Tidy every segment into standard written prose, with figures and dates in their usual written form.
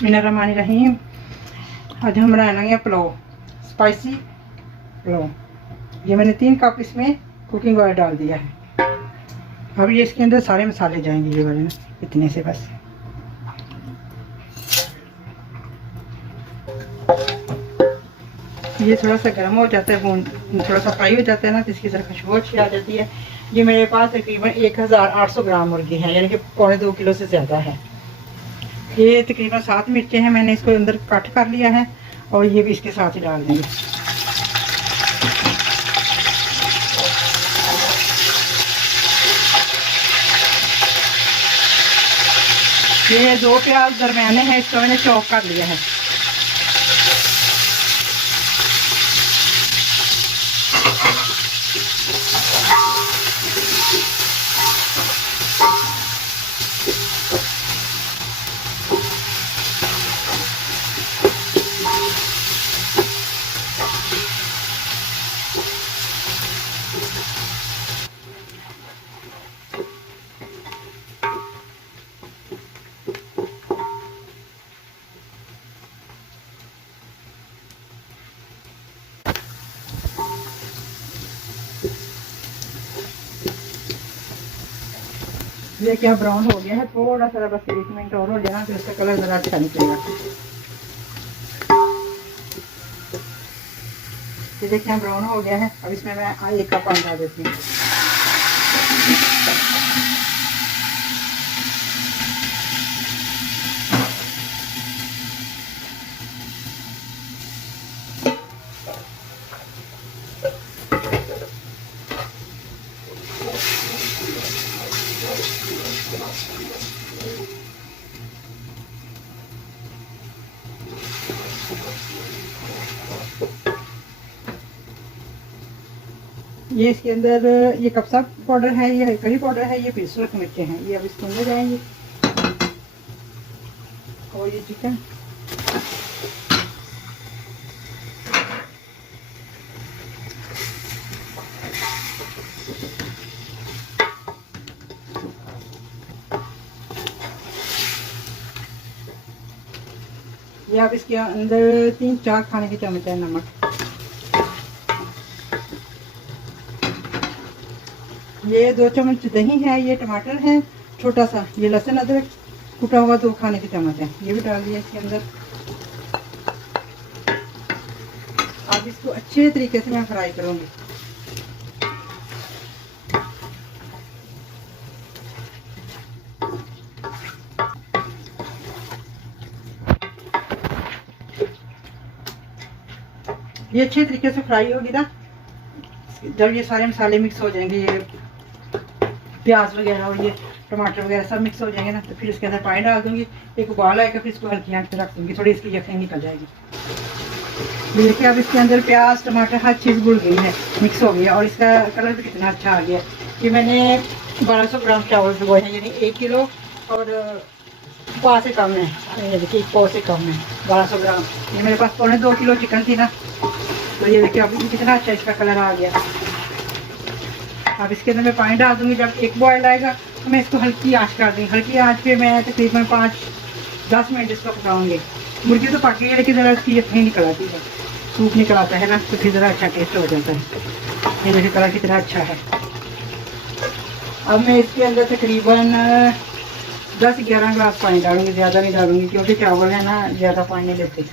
बिस्मिल्लाहिर्रहमानिर्रहीम। आज हम बनाएंगे पुलाव, स्पाइसी पुलाव। ये मैंने 3 कप इसमें कुकिंग ऑयल डाल दिया है। अब ये इसके अंदर सारे मसाले जाएंगे, ये वाले ना, इतने से बस। ये थोड़ा सा गर्म हो जाता है, थोड़ा सा फ्राई हो जाता है ना, तो इसकी तरह खुशबू अच्छी आ जाती है। ये मेरे पास तकरीबन 1800 ग्राम मुर्गी है, यानी कि 2.25 किलो से ज़्यादा है। ये तकरीबन 7 मिर्चें हैं, मैंने इसको अंदर कट कर लिया है और ये भी इसके साथ ही डाल देंगे। ये 2 प्याज दरमियाने हैं, इसको मैंने चॉप कर लिया है। ये क्या ब्राउन हो गया है, थोड़ा सा बस 1 मिनट और हो जाना, फिर उसका कलर ज़रा अच्छा निकलेगा। ये देखिए ब्राउन हो गया है। अब इसमें मैं 1 कप पानी डाल देती हूँ। ये इसके अंदर ये कपसा पाउडर है, ये करी पाउडर है, ये पीस रख मिर्चें हैं, ये अब इसके अंदर जाएंगे। और ये चिकन, ये अब इसके अंदर 3-4 खाने के चम्मच है नमक। ये 2 चम्मच दही है, ये टमाटर है छोटा सा, ये लहसुन अदरक कुटा हुआ 2 खाने के चम्मच है, ये भी डाल दिया इसके अंदर। अब इसको अच्छे तरीके से मैं फ्राई करूँगी। ये अच्छे तरीके से फ्राई होगी ना, जब ये सारे मसाले मिक्स हो जाएंगे, ये प्याज वगैरह और ये टमाटर वगैरह सब मिक्स हो जाएंगे ना, तो फिर इसके अंदर पानी डाल दूंगी। एक उबाल आएगा, फिर इसको हल्की आंच पे रख दूंगी, थोड़ी इसकी यखनी निकल जाएगी। देखिए अब इसके अंदर प्याज टमाटर हर चीज़ घुल गई है, मिक्स हो गई है, और इसका कलर भी कितना अच्छा आ गया। ये मैंने 1200 ग्राम चावल भिगोए हैं, यानी 1 किलो और 5 से कम है, ये देखिए 1 पाव से कम है 1200 ग्राम। ये मेरे पास 2.25 किलो चिकन थी ना, तो ये देखिए अब कितना अच्छा इसका कलर आ गया। अब इसके अंदर मैं पानी डाल दूंगी। जब एक बॉयल आएगा तो मैं इसको हल्की आंच कर दूँगी। हल्की आंच पे मैं तकरीबन 5-10 मिनट इसको पकाऊंगी। मुर्गी तो पक गई है, लेकिन ज़रा इसकी यखनी निकल आती है, सूप निकल आता है ना, तो फिर ज़रा अच्छा टेस्ट हो जाता है। ये देखिए कलर कितना अच्छा है। अब मैं इसके अंदर तकरीबन 10-11 गिलास पानी डालूंगी, ज़्यादा नहीं डालूंगी क्योंकि चावल है ना ज़्यादा पानी नहीं लेते।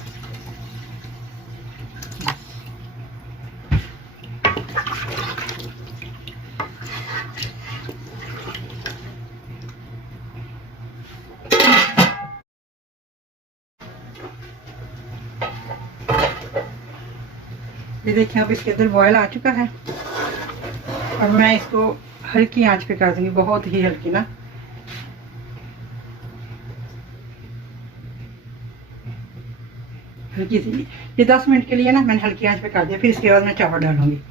ये देखिए अब इसके अंदर बॉयल आ चुका है। अब मैं इसको हल्की आंच पे कर दूंगी, बहुत ही हल्की ना। हल्की सी, ये 10 मिनट के लिए ना मैंने हल्की आंच पे कर दिया, फिर इसके बाद मैं चावल डालूंगी।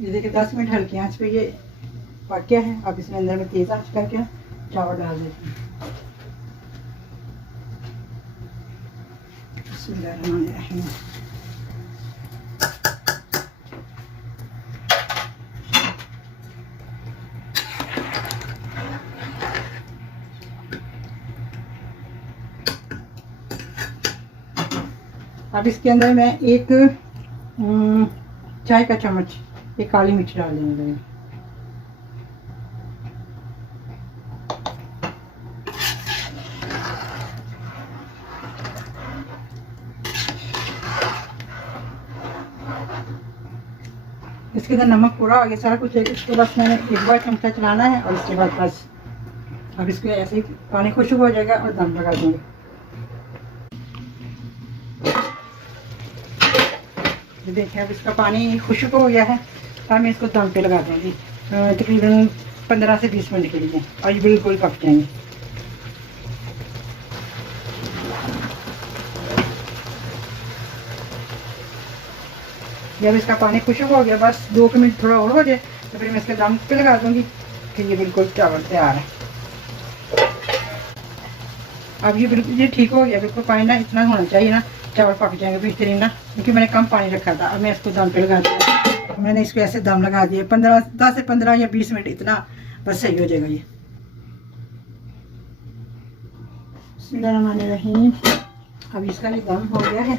ये देखिए 10 मिनट हल्की आंच पे ये पक गया है। अब इसमें अंदर में तेज आंच करके चावल डाल देती हूँ। बिस्मिल्लाहिर्रहमानिर्रहीम। अब इसके अंदर मैं एक चाय का चम्मच एक काली मिर्च डाल देंगे। इसके अंदर नमक पूरा हो गया सारा कुछ, इसको बस मैंने एक बार चमचा चलाना है और इसके बाद बस अब इसको ऐसे ही पानी खुशबू हो जाएगा और दम लगा देंगे। ये देखिए अब इसका पानी खुशबू हो गया है। अब मैं इसको दम पे लगा दूँगी तकरीबन 15 से 20 मिनट के लिए और ये बिल्कुल पक जाएंगे। जब इसका पानी खुशक हो गया बस 2 मिनट थोड़ा और हो जाए तो फिर मैं इसके दम पे लगा दूंगी कि ये बिल्कुल चावल तैयार है। अब ये बिल्कुल ये ठीक हो गया, बिल्कुल पानी ना इतना होना चाहिए ना, चावल पक जाएंगे बेहतरीन ना, क्योंकि मैंने कम पानी रखा था। अब मैं इसको दम पे लगा दिया, मैंने इसको ऐसे दम लगा दिया 10 से 15 या 20 मिनट इतना, बस सही हो जाएगा ये। बिस्मिल्लाहिर्रहमानिर्रहीम। अब इसका भी दम हो गया है।